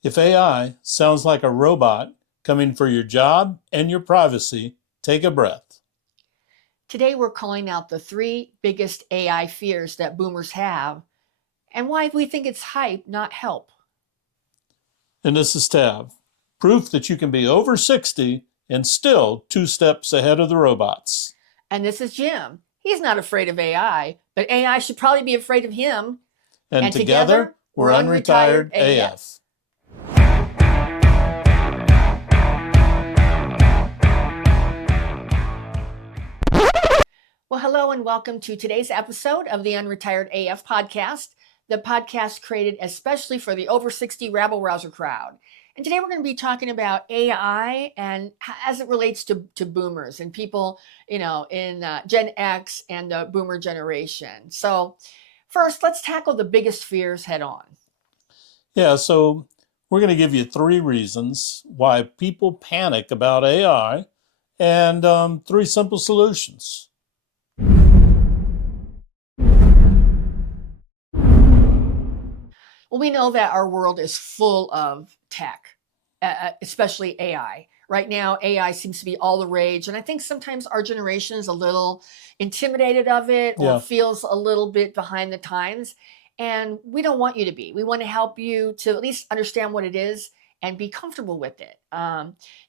If AI sounds like a robot coming for your job and your privacy, take a breath. Today, we're calling out the three biggest AI fears that boomers have and why we think it's hype, not help. And this is Tav, proof that you can be over 60 and still 2 steps ahead of the robots. And this is Jim. He's not afraid of AI, but AI should probably be afraid of him. And together, we're Unretired AF. Well, hello and welcome to today's episode of the Unretired AF podcast, the podcast created especially for the over 60 rabble rouser crowd. And today we're going to be talking about AI and as it relates to boomers and people, in Gen X and the boomer generation. So first, let's tackle the biggest fears head on. Yeah, so we're going to give you 3 reasons why people panic about AI and 3 simple solutions. Well, we know that our world is full of tech, especially AI. Right now, AI seems to be all the rage. And I think sometimes our generation is a little intimidated of it or feels a little bit behind the times. And we don't want you to be. We want to help you to at least understand what it is and be comfortable with it.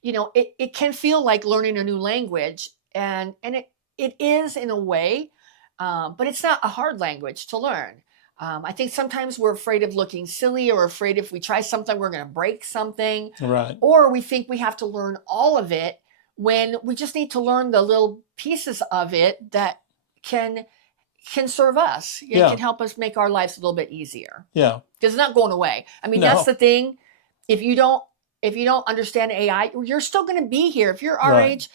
It can feel like learning a new language, and it is in a way, but it's not a hard language to learn. I think sometimes we're afraid of looking silly or afraid if we try something, we're going to break something. Right. Or we think we have to learn all of it when we just need to learn the little pieces of it that can serve us. It can help us make our lives a little bit easier. Yeah. Because it's not going away. I mean, that's the thing. If you don't understand AI, you're still going to be here. If you're our age,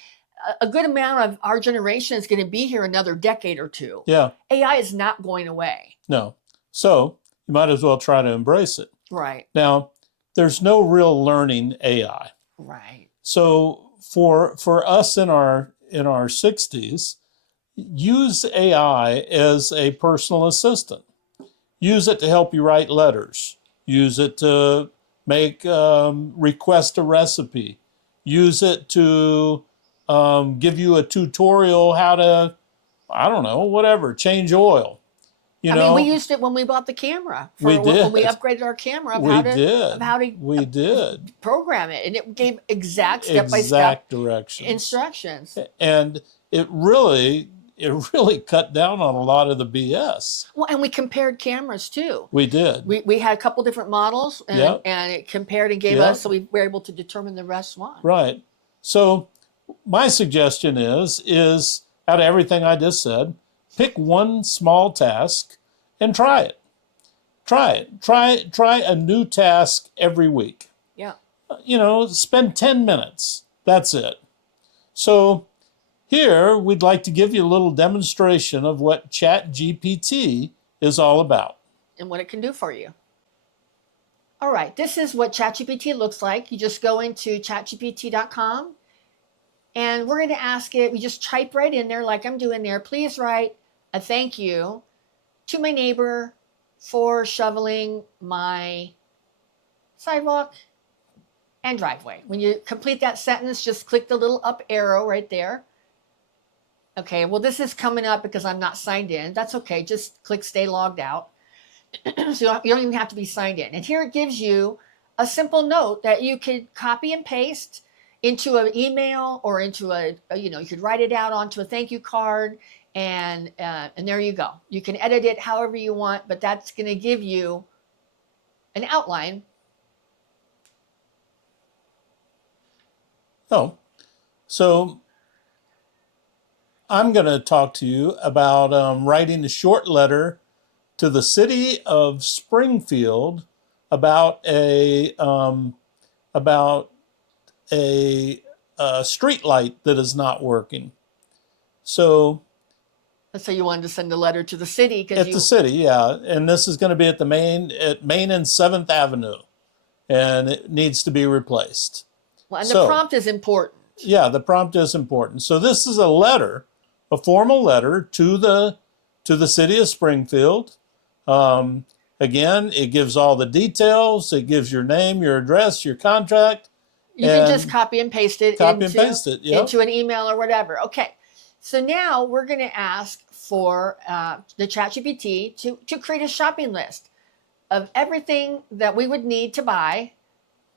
a good amount of our generation is going to be here another decade or two. Yeah. AI is not going away. No. So you might as well try to embrace it. Right. Now, there's no real learning AI. Right. So for us in our 60s, use AI as a personal assistant. Use it to help you write letters. Use it to make request a recipe. Use it to give you a tutorial how to, I don't know, whatever, change oil. I mean, we used it when we bought the camera. We did. When we upgraded our camera of how to program it. And it gave exact step-by-step directions. Instructions. And it really cut down on a lot of the BS. Well, and we compared cameras too. We did. We had a couple different models and it compared and gave us, so we were able to determine the best one. Right. So my suggestion is out of everything I just said, pick one small task and try it. Try a new task every week. Yeah. Spend 10 minutes. That's it. So here we'd like to give you a little demonstration of what ChatGPT is all about. And what it can do for you. All right, this is what ChatGPT looks like. You just go into chatgpt.com and we're going to ask it, we just type right in there like I'm doing there. Please write a thank you to my neighbor for shoveling my sidewalk and driveway. When you complete that sentence, just click the little up arrow right there. Okay, well, this is coming up because I'm not signed in. That's okay. Just click stay logged out. So you don't even have to be signed in. And here it gives you a simple note that you could copy and paste into an email or into you could write it out onto a thank you card. And there you go. You can edit it however you want, but that's going to give you an outline. Oh, so I'm going to talk to you about writing a short letter to the city of Springfield about a street light that is not working. So you wanted to send a letter to the city the city, yeah, and this is going to be at Main and 7th Avenue, and it needs to be replaced. Well, and the prompt is important. Yeah, the prompt is important. So this is a letter, a formal letter to the city of Springfield. Again, it gives all the details. It gives your name, your address, your contract, You can just and copy and paste it copy and paste it. Yep. into an email or whatever. Okay. So now we're going to ask for the ChatGPT to create a shopping list of everything that we would need to buy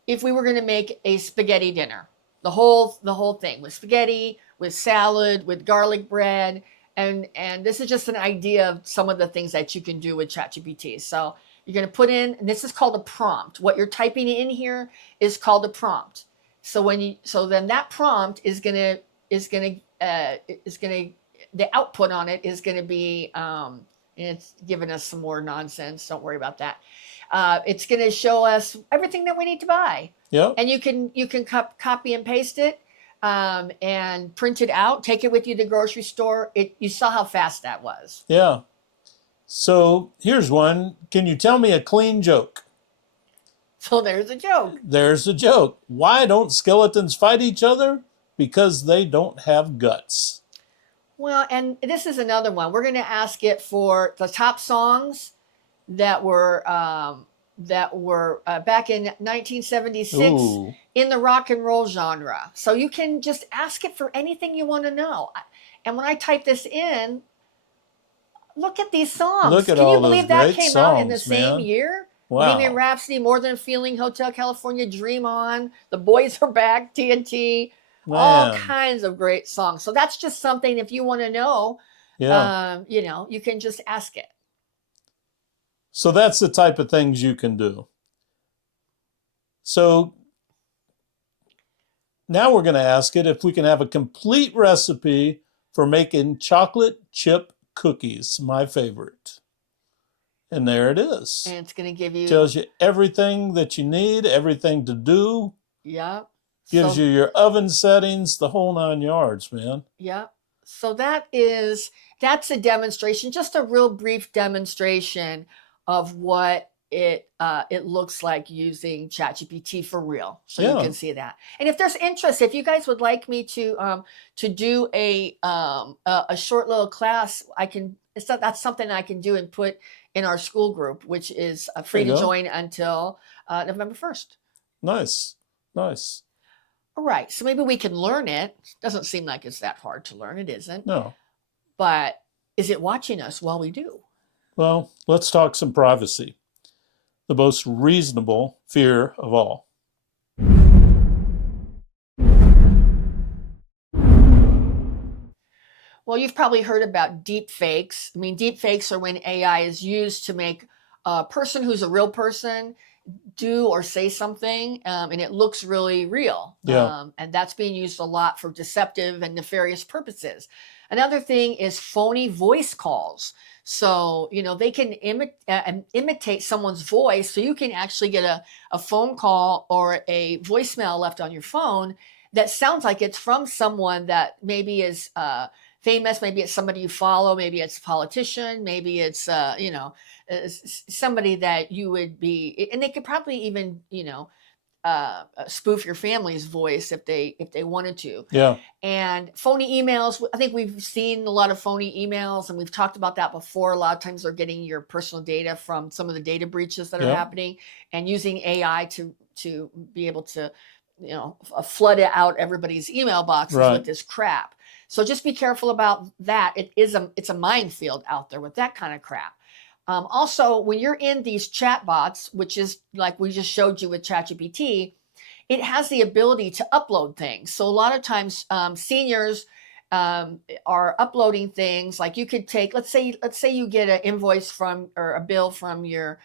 if we were going to make a spaghetti dinner. The whole thing with spaghetti, with salad, with garlic bread, and this is just an idea of some of the things that you can do with ChatGPT. So you're going to put in, and this is called a prompt. What you're typing in here is called a prompt. So then that prompt is gonna the output on it is gonna be and it's giving us some more nonsense. Don't worry about that. It's gonna show us everything that we need to buy. Yep. And you can copy and paste it and print it out. Take it with you to the grocery store. You saw how fast that was. Yeah. So here's one. Can you tell me a clean joke? So there's a joke. There's a joke. Why don't skeletons fight each other? Because they don't have guts. Well, and this is another one. We're going to ask it for the top songs that were back in 1976 Ooh. in the rock and roll genre. So you can just ask it for anything you want to know. And when I type this in, look at these songs. Look at Can all you believe those that great came songs, out in the same man. year? Wow. Bohemian Rhapsody, More Than a Feeling, Hotel California, Dream On, The Boys Are Back, TNT, all kinds of great songs. So that's just something, if you want to know, Yeah. you can just ask it. So that's the type of things you can do. So now we're going to ask it if we can have a complete recipe for making chocolate chip cookies, my favorite. And there it is. And it's going to give you... Tells you everything that you need, everything to do. Yeah. Gives you your oven settings, the whole 9 yards, man. Yeah. So that's a demonstration, just a real brief demonstration of what it looks like using ChatGPT for real. So you can see that. And if there's interest, if you guys would like me to do a short little class, that's something I can do and put in our school group, which is free to join until November 1st. Nice. All right. So maybe we can learn it. Doesn't seem like it's that hard to learn. It isn't. No. But is it watching us while we do? Well, let's talk some privacy. The most reasonable fear of all. Well, you've probably heard about deep fakes. I mean, deep fakes are when AI is used to make a person who's a real person do or say something, and it looks really real. Yeah. And that's being used a lot for deceptive and nefarious purposes. Another thing is phony voice calls. So, they can imitate someone's voice. So you can actually get a phone call or a voicemail left on your phone that sounds like it's from someone that maybe is famous. Maybe it's somebody you follow. Maybe it's a politician. Maybe it's, somebody that you would be, and they could probably even, spoof your family's voice if they wanted to. Yeah. And phony emails, I think we've seen a lot of phony emails, and we've talked about that before. A lot of times they're getting your personal data from some of the data breaches that are happening, and using AI to be able to, flood out everybody's email boxes with this crap. So just be careful about that. It's a minefield out there with that kind of crap. Also, when you're in these chat bots, which is like we just showed you with ChatGPT, it has the ability to upload things. So a lot of times seniors are uploading things. Like you could take, let's say you get an invoice or a bill from your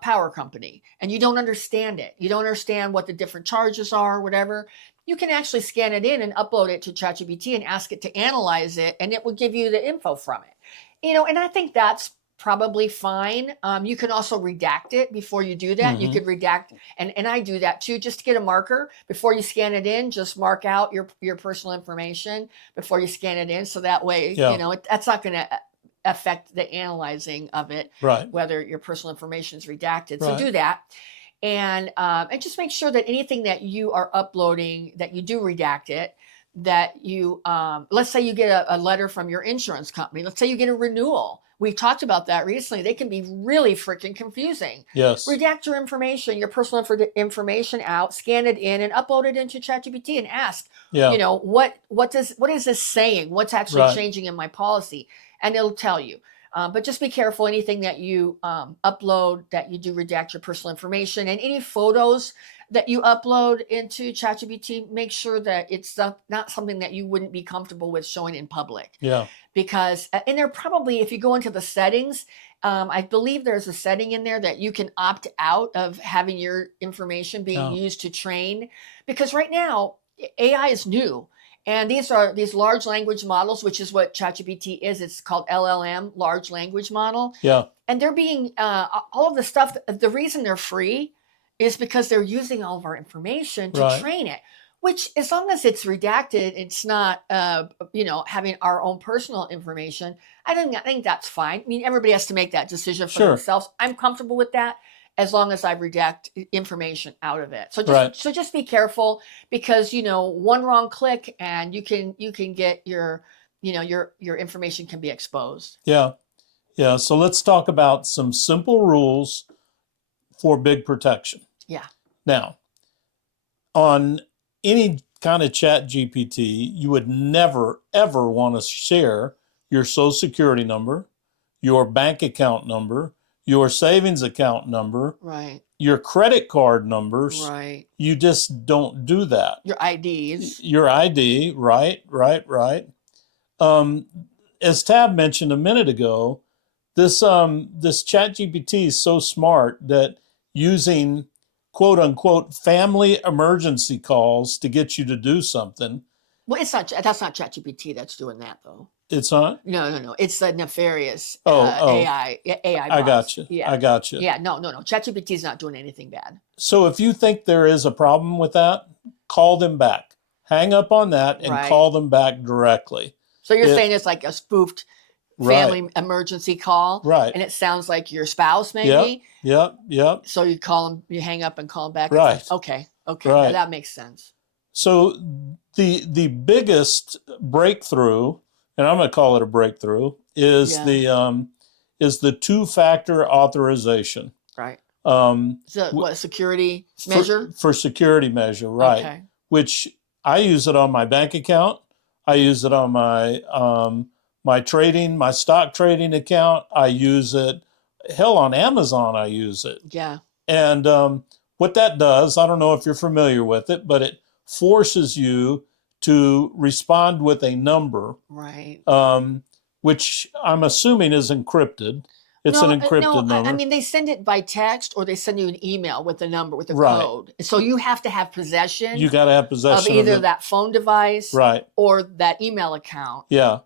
power company, and you don't understand it. You don't understand what the different charges are, or whatever. You can actually scan it in and upload it to ChatGPT and ask it to analyze it, and it will give you the info from it. And I think that's probably fine. You can also redact it before you do that. You could redact, and I do that too, just to get a marker before you scan it in. Just mark out your personal information before you scan it in, so that way that's not going to affect the analyzing of it, right? Whether your personal information is redacted. So do that, and just make sure that anything that you are uploading, that you do redact it. that you, let's say you get a letter from your insurance company. Let's say you get a renewal. We've talked about that recently. They can be really freaking confusing. Yes. Redact your information, your personal information out, scan it in, and upload it into ChatGPT and ask, Yeah. what is this saying? What's actually changing in my policy? And it'll tell you. But just be careful. Anything that you upload, that you do redact your personal information, and any photos that you upload into ChatGPT, make sure that it's not something that you wouldn't be comfortable with showing in public. Yeah. Because, and there probably, if you go into the settings, I believe there's a setting in there that you can opt out of having your information being used to train. Because right now, AI is new. And these are these large language models, which is what ChatGPT is. It's called LLM, large language model. Yeah. And they're being, all of the stuff, the reason they're free is because they're using all of our information to train it. Which, as long as it's redacted, it's not, having our own personal information. I think that's fine. I mean, everybody has to make that decision for themselves. I'm comfortable with that as long as I redact information out of it. So just be careful, because one wrong click and you can get your information can be exposed. Yeah. Yeah. So let's talk about some simple rules for big protection. Yeah. Now, on any kind of chat GPT, you would never, ever want to share your social security number, your bank account number, your savings account number, your credit card numbers. You just don't do that. Your IDs. Your ID, right. As Tab mentioned a minute ago, this chat GPT is so smart that using quote unquote family emergency calls to get you to do something. Well, that's not ChatGPT that's doing that, though. It's not? No. It's the nefarious AI. I got you. Yeah. I got you. Yeah, no. ChatGPT is not doing anything bad. So if you think there is a problem with that, call them back. Hang up on that and call them back directly. So you're saying it's like a spoofed family emergency call, and it sounds like your spouse, maybe. Yep. So you call them, you hang up and call them back. Right. Okay. Yeah, that makes sense. So the biggest breakthrough, and I'm going to call it a breakthrough, is the two-factor authorization. Right. So what, security measure? For security measure, right? Okay. Which I use it on my bank account. I use it on my my stock trading account. I use it, hell, on Amazon I use it. Yeah. And what that does, I don't know if you're familiar with it, but it forces you to respond with a number. Right. Which I'm assuming is encrypted. It's an encrypted number. I mean, they send it by text, or they send you an email with the number, with the code. So you have to have possession. You got to have possession of either that phone device, or that email account. Yeah.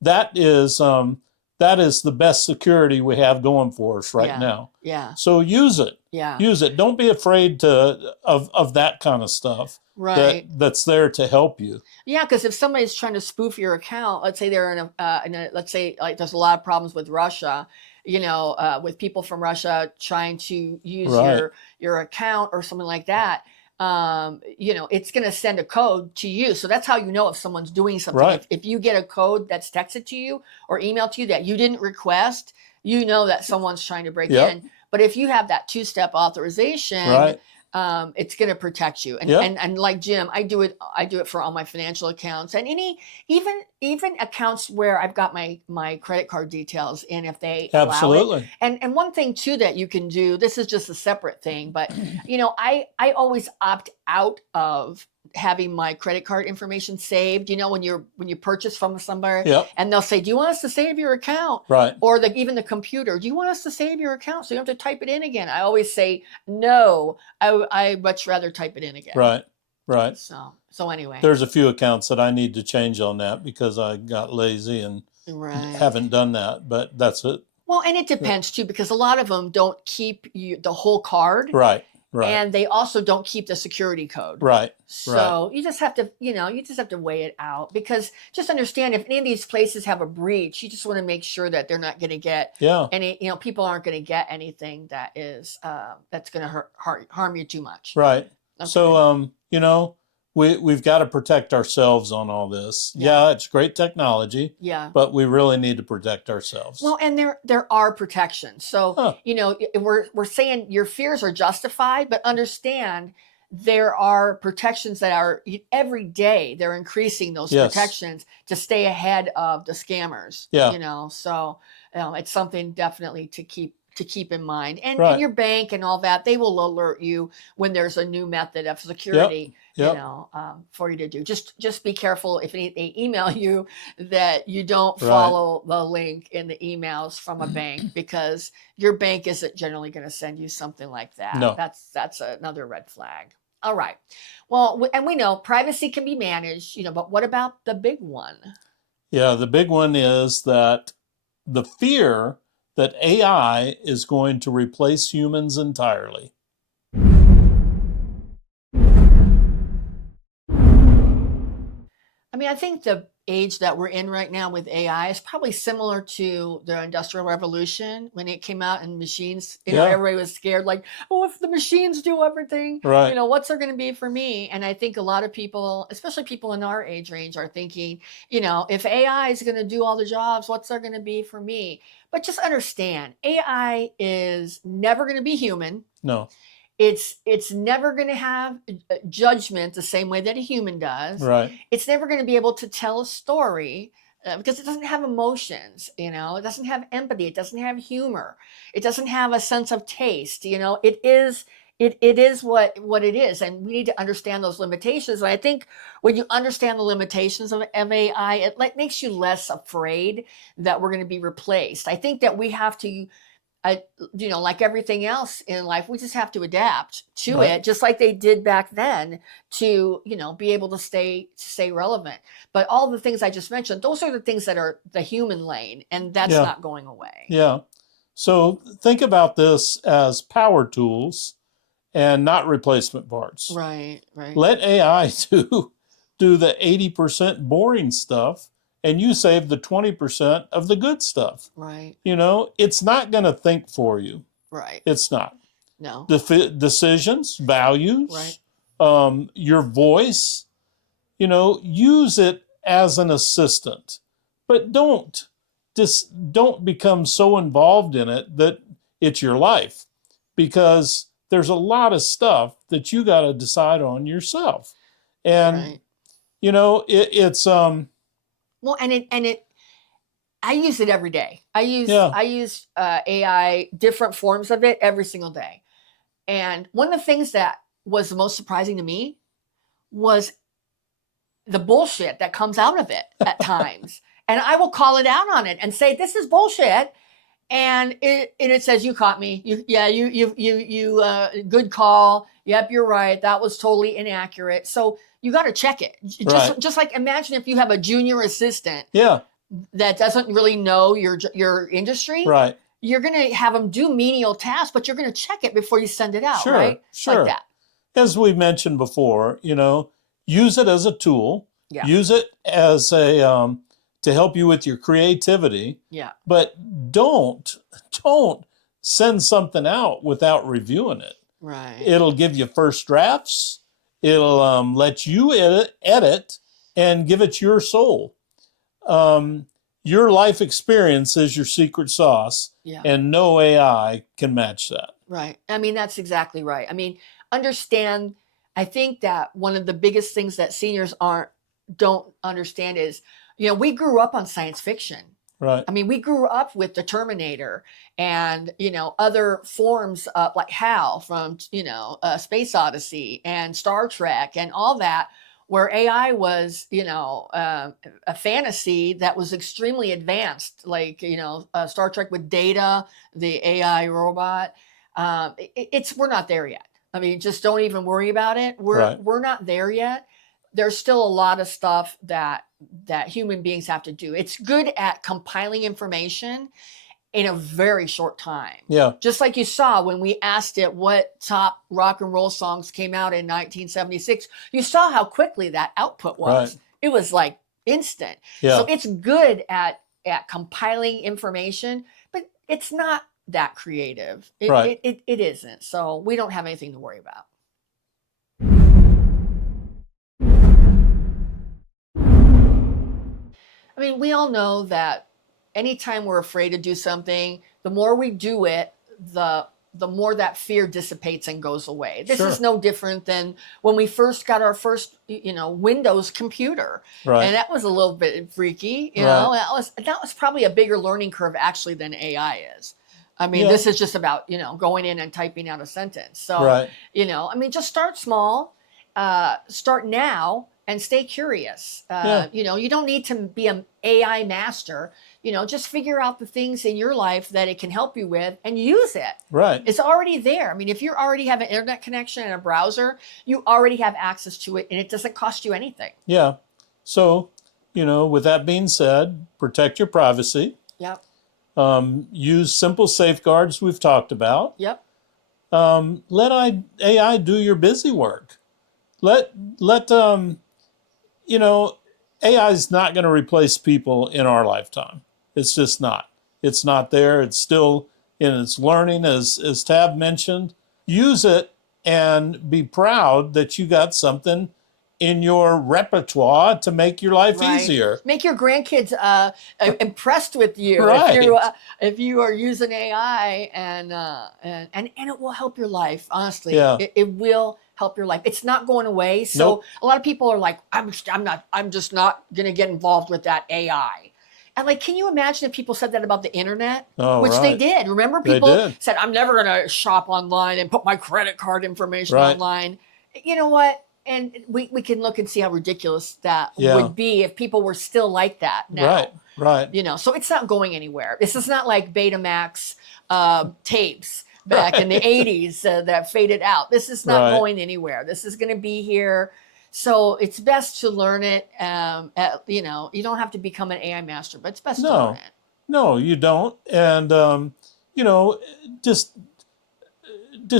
That is the best security we have going for us right now. Yeah. So use it. Yeah. Use it. Don't be afraid of that kind of stuff. Right. That's there to help you. Yeah, because if somebody's trying to spoof your account, let's say they're in a let's say, like, there's a lot of problems with Russia, with people from Russia trying to use your account or something like that. It's going to send a code to you. So that's how you know if someone's doing something. Right. If you get a code that's texted to you or emailed to you that you didn't request, you know that someone's trying to break in. But if you have that two-step authorization, it's going to protect you. And like Jim, I do it for all my financial accounts, and even accounts where I've got my credit card details in, if they allow it. And one thing too that you can do, this is just a separate thing, but I always opt out of having my credit card information saved. When you purchase from somewhere, and they'll say, do you want us to save your account? Right. Or even the computer, do you want us to save your account so you don't have to type it in again? I always say no. I much rather type it in again. Right. So anyway, there's a few accounts that I need to change on that because I got lazy and haven't done that, but that's it. Well, and it depends too, because a lot of them don't keep the whole card. Right. And they also don't keep the security code. Right. So you just have to, weigh it out, because just understand, if any of these places have a breach, you just want to make sure that they're not going to get any, people aren't going to get anything that is, that's going to harm you too much. Right. Okay. So, we've got to protect ourselves on all this. Yeah, it's great technology. Yeah. But we really need to protect ourselves. Well, and there are protections. So, we're saying your fears are justified, but understand there are protections that are every day they're increasing those protections to stay ahead of the scammers. Yeah. So it's something definitely to keep in mind. And your bank and all that, they will alert you when there's a new method of security. For you to do. Just be careful if they email you that you don't follow the link in the emails from a bank, because your bank isn't generally going to send you something like that. No. That's another red flag. All right. Well, and we know privacy can be managed, but what about the big one? Yeah, the big one is that the fear that AI is going to replace humans entirely. I mean, I think the age that we're in right now with AI is probably similar to the Industrial Revolution when it came out and machines, everybody was scared, like, oh, if the machines do everything, what's there going to be for me? And I think a lot of people, especially people in our age range, are thinking, if AI is going to do all the jobs, what's there going to be for me? But just understand, AI is never going to be human. No. It's never going to have judgment the same way that a human does. Right. It's never going to be able to tell a story because it doesn't have emotions. It doesn't have empathy. It doesn't have humor. It doesn't have a sense of taste. It is what it is, and we need to understand those limitations. And I think when you understand the limitations of AI, it makes you less afraid that we're going to be replaced. I think that we have to. Like everything else in life, we just have to adapt to it, just like they did back then to, be able to stay relevant. But all the things I just mentioned, those are the things that are the human lane, and that's not going away. Yeah. So think about this as power tools and not replacement parts. Right. Let AI do the 80% boring stuff, and you save the 20% of the good stuff. Right. It's not going to think for you. Right. It's not. No. Decisions, values, your voice, use it as an assistant. But don't become so involved in it that it's your life, because there's a lot of stuff that you got to decide on yourself. And, it's... Well, I use it every day. I use AI, different forms of it every single day. And one of the things that was the most surprising to me was the bullshit that comes out of it at times. And I will call it out on it and say, this is bullshit. And it says, you caught me. You good call. Yep, you're right. That was totally inaccurate. So you got to check it. Just like imagine if you have a junior assistant that doesn't really know your industry. Right. You're going to have them do menial tasks, but you're going to check it before you send it out, right? Sure. Like that. As we mentioned before, use it as a tool. Yeah. Use it as a to help you with your creativity. Yeah. But don't send something out without reviewing it. Right. It'll give you first drafts. It'll let you edit and give it your soul. Your life experience is your secret sauce, and no AI can match that. Right. I mean, that's exactly right. I mean, understand, I think that one of the biggest things that seniors don't understand is, we grew up on science fiction. Right. I mean, we grew up with the Terminator and, other forms of like HAL from, Space Odyssey and Star Trek and all that, where AI was, a fantasy that was extremely advanced, like, Star Trek with Data, the AI robot. We're not there yet. I mean, just don't even worry about it. We're not there yet. There's still a lot of stuff that human beings have to do. It's good at compiling information in a very short time. Yeah. Just like you saw when we asked it what top rock and roll songs came out in 1976, you saw how quickly that output was. Right. It was like instant. Yeah. So it's good at compiling information, but it's not that creative. It isn't. So we don't have anything to worry about. I mean, we all know that anytime we're afraid to do something, the more we do it, the more that fear dissipates and goes away. This is Sure. no different than when we first got our first, Windows computer. Right. And that was a little bit freaky, Right. That was probably a bigger learning curve actually than AI is. I mean, Yeah. this is just about, going in and typing out a sentence. So, Right. I mean, just start small, start now and stay curious. Yeah. You don't need to be an AI master. Just figure out the things in your life that it can help you with and use it. Right. It's already there. I mean, if you already have an internet connection and a browser, you already have access to it and it doesn't cost you anything. Yeah. So, with that being said, protect your privacy. Yep. Use simple safeguards we've talked about. Yep. Let AI do your busy work. Let AI is not going to replace people in our lifetime. It's just not. It's not there. It's still in its learning, as Tab mentioned. Use it and be proud that you got something in your repertoire to make your life Right. easier. Make your grandkids impressed with you Right. if you are using AI and it will help your life. Honestly, Yeah. it will help your life. It's not going away. So Nope. a lot of people are like, I'm just not gonna get involved with that AI. And like, can you imagine if people said that about the internet? Oh, Which they right. did. Remember, They people did. said, I'm never gonna shop online and put my credit card information Right. online. You know what? And we can look and see how ridiculous that Yeah. would be if people were still like that now. Right. Right. So it's not going anywhere. This is not like Betamax tapes back in the Right. 80s that faded out. This is not Right. going anywhere. This is going to be here. So it's best to learn it. You don't have to become an AI master, but it's best to No. learn it. No, you don't. And just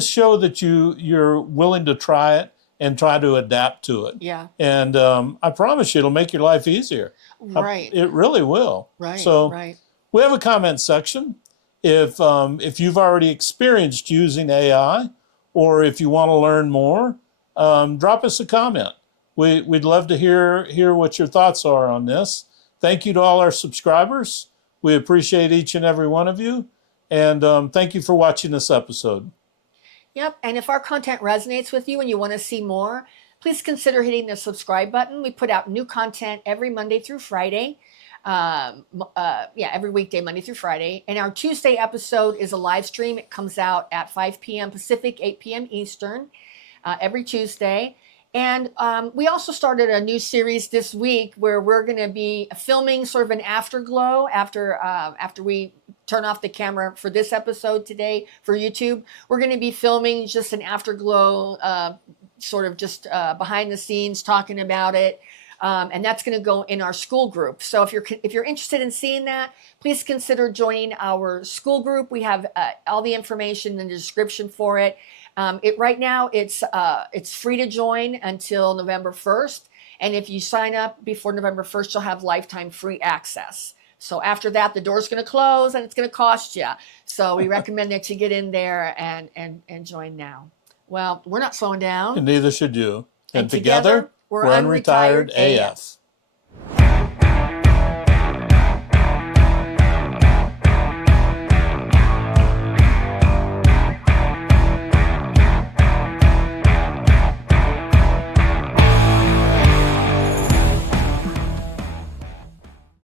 show that you're willing to try it and try to adapt to it. Yeah. And I promise you, it'll make your life easier. Right. It really will. Right. So right. we have a comment section. If you've already experienced using AI, or if you want to learn more, drop us a comment. We'd love to hear what your thoughts are on this. Thank you to all our subscribers. We appreciate each and every one of you. And thank you for watching this episode. Yep. And if our content resonates with you and you want to see more, please consider hitting the subscribe button. We put out new content every Monday through Friday. Every weekday, Monday through Friday. And our Tuesday episode is a live stream. It comes out at 5 p.m. Pacific, 8 p.m. Eastern, every Tuesday. And we also started a new series this week where we're going to be filming sort of an afterglow after we turn off the camera for this episode today for YouTube. We're going to be filming just an afterglow, sort of just behind the scenes talking about it. And that's going to go in our school group. So if you're interested in seeing that, please consider joining our school group. We have all the information in the description for it. Right now it's free to join until November 1st. And if you sign up before November 1st, you'll have lifetime free access. So after that, the door's going to close and it's going to cost you. So we recommend that you get in there and join now. Well, we're not slowing down. And neither should you. And together, we're Unretired AF.